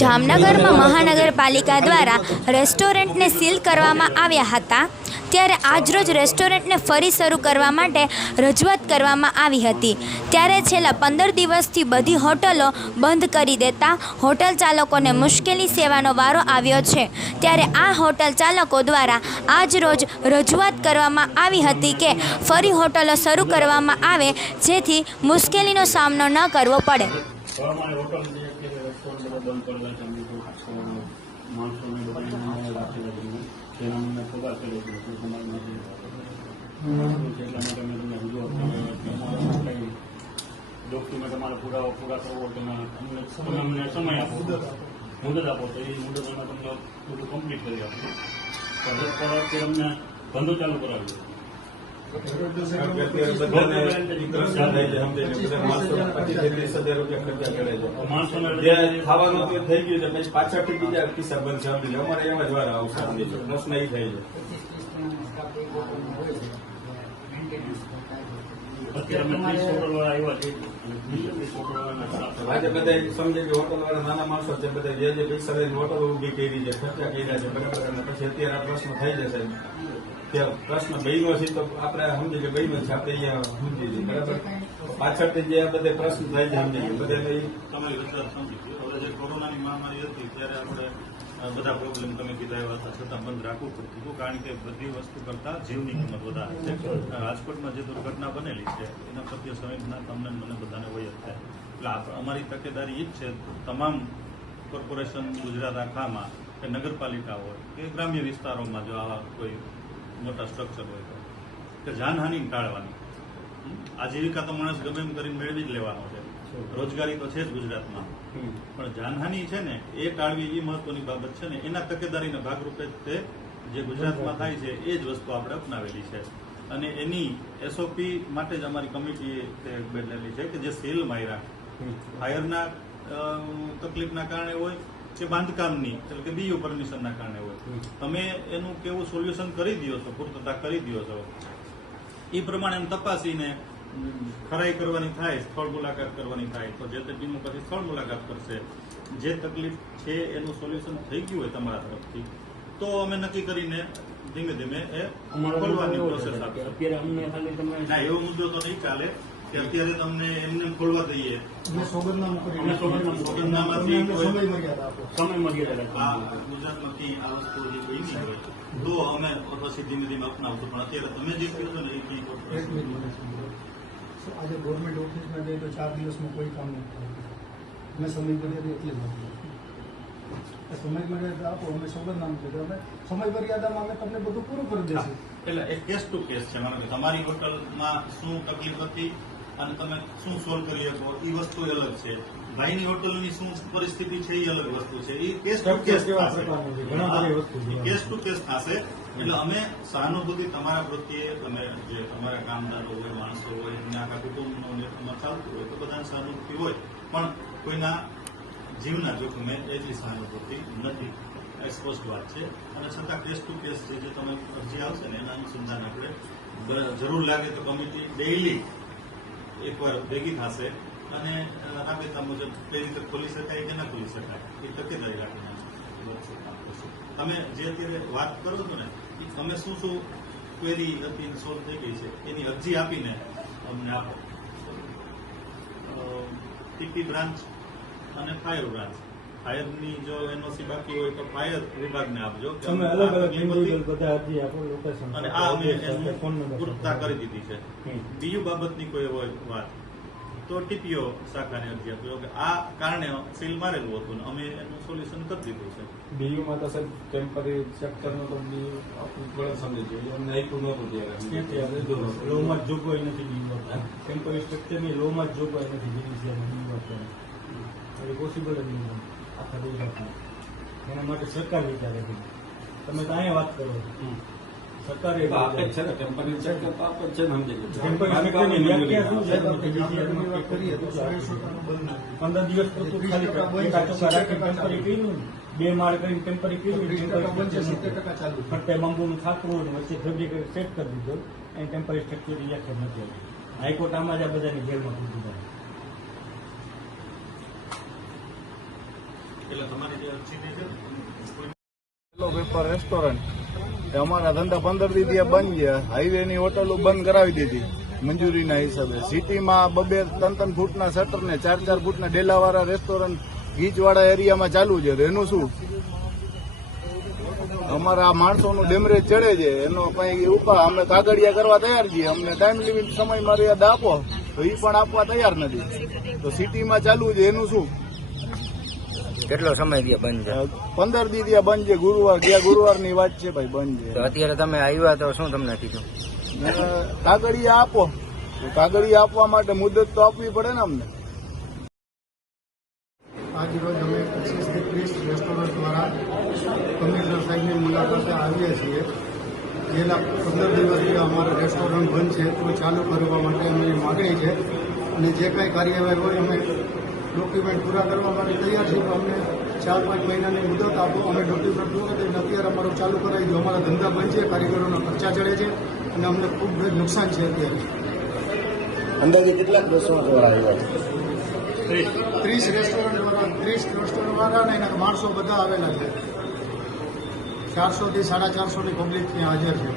જામનગરમાં મહાનગરપાલિકા દ્વારા રેસ્ટોરન્ટને સીલ કરવામાં આવ્યા હતા, ત્યારે આજરોજ રેસ્ટોરન્ટને ફરી શરૂ કરવા માટે રજૂઆત કરવામાં આવી હતી. ત્યારે છેલ્લા પંદર દિવસથી બધી હોટલો બંધ કરી દેતા હોટલ ચાલકોને મુશ્કેલી સેવાનો વારો આવ્યો છે. ત્યારે આ હોટલ ચાલકો દ્વારા આજરોજ રજૂઆત કરવામાં આવી હતી કે ફરી હોટલો શરૂ કરવામાં આવે, જેથી મુશ્કેલીનો સામનો ન કરવો પડે. અમારી હોટલ કે રેસ્ટોરન્ટ બધા બંધ કરેલા છે અમને માણસોને બધાને રાખેલા છે તેના મને પગાર કર્યો છે, તમારે તમને કંઈ ડોક્યુમેન્ટ અમારે પુરાવા પૂરા કરવો તમે અમને અમને સમય આપો. મુદત આપો. તો એ મુદત અમે તમને બધું કમ્પ્લીટ કરી આપો પર અત્યારે અમને ધંધો ચાલુ કરાવી ખાવાનું તો થઈ ગયું બંધ સમજી. અમારે એમ જ વાર આવશે સમજી લો. પ્રશ્ન આજે બધા સમજે કે હોટલ વાળા નાના માણસો છે બધા જે જે પૈસા હોટલ ઊભી કરી છે ખર્ચા કર્યા છે બરાબર અને પછી અત્યારે આ પ્રશ્ન થઈ જશે પ્રશ્ન બહેનો છે તો આપણે સમજી લઈએ બહેનો છે, આપણે અહીંયા સમજી લઈએ બરાબર? પાછળથી જે આ બધા પ્રશ્ન થાય છે, સમજી લઈએ બધા તમારી રજૂઆત સમજી હવે જે કોરોનાની મહામારી હતી, ત્યારે આપણે બધા પ્રોબ્લેમ તમે કીધા એવા હતા, છતાં બંધ રાખવું પડતું હતું, કારણ કે બધી વસ્તુ કરતા જીવની કિંમત વધારે છે. રાજકોટમાં જે દુર્ઘટના બનેલી છે, એના પ્રત્યે સંવેદના તમને મને બધાને હોય જ છે એટલે અમારી તકેદારી એ જ છે, તમામ કોર્પોરેશન ગુજરાત આખામાં, કે નગરપાલિકા હોય, કે ગ્રામ્ય વિસ્તારોમાં જો આવા કોઈ મોટા સ્ટ્રક્ચર હોય તો. કે જાનહાનિ ટાળવાની. આજીવિકા તો માણસ ગમે એમ કરીને મેળવી જ લેવાનો છે. રોજગારી તો છે જ ગુજરાતમાં. પણ જાનહાનિ છે ને એ ટાળવી એ મહત્વની બાબત છે ને એના તકેદારીના ભાગરૂપે તે જે ગુજરાતમાં થાય છે એ જ વસ્તુ આપણે અપનાવેલી છે. અને એની એસઓપી માટે જ અમારી કમિટીએ તે બદલેલી છે કે જે સેલ માર્યા. ફાયરના તકલીફના કારણે હોય કે બાંધકામની એટલે કે બીયુ પરમિશનના કારણે હોય. તમે એનું કેવું સોલ્યુશન કરી દો છો પૂર્તતા કરી દો છો? એ પ્રમાણે એમ તપાસીને ખરાઈ કરવાની થાય સ્થળ મુલાકાત કરવાની થાય તો જે તે ટીમો પછી સ્થળ મુલાકાત કરશે. જે તકલીફ છે એનું સોલ્યુશન થઈ ગયું હોય તમારા તરફથી તો અમે નક્કી કરીને ધીમે ધીમે એ ખોલવાની પ્રોસેસ આપશે. અત્યારે અમને ખાલી તમે ના એવો મુદ્દો તો નહીં ચાલે. કે અત્યારે તમને એમને ખોલવા દઈએ. સોગંદનામાથી સમય મર્યાદા આપો. સમય મર્યાદા આ ગુજરાતમાંથી આ વસ્તુ જે કોઈ નહીં હોય. તો અમે પછી ધીમે ધીમે અપનાવશું. પણ અત્યારે તમે જે કહો છો ને એ આજે ગવર્મેન્ટ ઓફિસમાં જઈએ તો ચાર દિવસમાં કોઈ કામ નથી થતું. મેં સમય મર્યાદા એટલે જ નથી સમય મર્યાદા આપો અમે સોગંદનામું કરીએ. અમે સમય મર્યાદામાં અમે તમને બધું પૂરું કરી દઈશું એટલે એ કેસ ટુ કેસ છે. તમારી હોટલમાં શું તકલીફ હતી? અને તમે શું સોલ્વ કરી શકો? એ વસ્તુ અલગ છે. ભાઈની હોટલની શું પરિસ્થિતિ છે એ અલગ વસ્તુ છે. એ કેસ ટુ કેસ થશે કેસ ટુ કેસ થશે. એટલે અમે સહાનુભૂતિ તમારા પ્રત્યે તમે જે તમારા કામદારો હોય માણસો હોય એમને આખા કુટુંબનો ચાલતું હોય તો બધાને સહાનુભૂતિ હોય. પણ કોઈના જીવના જોખમે એટલી સહાનુભૂતિ નથી. એ સ્પષ્ટ વાત છે. અને છતાં કેસ ટુ કેસ જે જે તમે અરજી આવશે ને એના અનુસંધાન આપણે જરૂર લાગે તો કમિટી ડેઇલી એકવાર ભેગી થશે અને રાબેતા મુજબ કઈ રીતે ખોલી શકાય કે ના ખોલી શકાય, એ તકેદારી રાખીને. તમે જે અત્યારે વાત કરો છો ને, એ તમે શું શું ક્વેરી હતી સોલ્વ થઈ ગઈ છે, એની અરજી આપીને અમને આપો. ટીપી બ્રાન્ચ અને ફાયર બ્રાન્ચ ફાયરની જો એનઓસી બાકી હોય તો ફાયર વિભાગને આપજો તમે અલગ અલગ ઇન્ડિવિડ્યુઅલ બધા અરજી આપો લોકેશન અને આ અમે ફોન નંબર પૂર્તતા કરી દીધી છે. બીજું બાબતની કોઈ હોય વાત. તો ટીપીઓ શાખાને અરજી આપજો કે આ કારણે સીલ મારેલું હતું ને અમે એનું સોલ્યુશન કરી દીધું છે. બીયુમાં તો સાહેબ ટેમ્પરરી સેક્ટરનો તો બી આપણું સમજી જોઈએ અમને આપ્યું નહોતું ત્યારે. લોમાં જ જોગવાઈ નથી બીયુ ટેમ્પરરી સ્ટ્રક્ચરની લોમાં જ જોગવાઈ નથી બીજી પોસિબલ જ નહીં. આખા ગુજરાતમાં. એના માટે સરકાર વિચારે છે. તમે તો અહીંયા વાત કરો સરકારે આપે છે ને ટેમ્પરરી તો આપે છે તો. પંદર દિવસ પૂરતું ખાલી બે માળ કરીને ટેમ્પરરી કર્યું છે. हाँ, ફરતે ખાતું વચ્ચે ફેબ્રિકેટ સેટ કરી દીધો. અને ટેમ્પરરી સ્ટ્રક્ચર વ્યાખ્યા નથી આવી હાઈકોર્ટ આમાં જ આ બધાની જેલમાં પૂરી દીધા એટલે તમારી જે અરજી છે કોઈ હેલો રેસ્ટોરન્ટ અમારા ધંધા પંદર દી બંધ છે હાઈવે ની હોટલો બંધ કરાવી દીધી. મંજૂરીના હિસાબે. સિટીમાં બબે ત્રણ ત્રણ ફૂટના શટર ને ચાર ચાર ફૂટના ડેલાવાળા રેસ્ટોરન્ટ ગીચવાળા એરિયામાં ચાલુ છે. તો એનું શું? અમારા માણસોનું ડેમરેજ ચડે છે. એનો કઈ ઉપા અમે કાગળિયા કરવા તૈયાર છીએ. અમને ટાઈમ લિમિટ સમય, મર્યાદા આપો. તો એ પણ આપવા તૈયાર નથી. તો સિટીમાં ચાલુ છે. એનું શું? કેટલો સમયથી બંધ છે? પંદર દી ત્યાં બંધ છે ગુરુવાર ગયા ગુરુવારની વાત છે ભાઈ બંધ છે. તો અત્યારે તમે આવ્યા તો શું તમને કીધું? ને કાગળિયા આપો. તો કાગળિયા આપવા માટે મુદત તો આપવી પડે ને અમને. આજ રોજ અમે ત્રીસ રેસ્ટોરન્ટ દ્વારા કમિશનર સાહેબની મુલાકાતે આવીએ છીએ. છેલ્લા પંદર દિવસથી અમારા રેસ્ટોરન્ટ બંધ છે તો ચાલુ કરવા માટે અમારી માગણી છે અને જે કાંઈ કાર્યવાહી હોય અમે ડોક્યુમેન્ટ પૂરા કરવા માટે તૈયાર છીએ. તો અમને ચાર પાંચ મહિનાની મુદત આપો. અમે ડોક્યુમેન્ટ પૂરા કરીને અત્યારે અમારું ચાલુ કરાવી દો અમારા ધંધા બંધ છે કારીગરોના ખર્ચા ચડે છે અને અમને ખૂબ જ નુકસાન છે અત્યારે. અંદાજે કેટલાક રેસ્ટોરન્ટ વાળા આવ્યા ત્રીસ. રેસ્ટોરન્ટ વાળા ત્રીસ રેસ્ટોરન્ટ વાળા અને એના માણસો બધા આવેલા છે. ચારસોથી સાડા ચારસોની પબ્લિક ત્યાં હાજર છે.